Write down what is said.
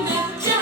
remember.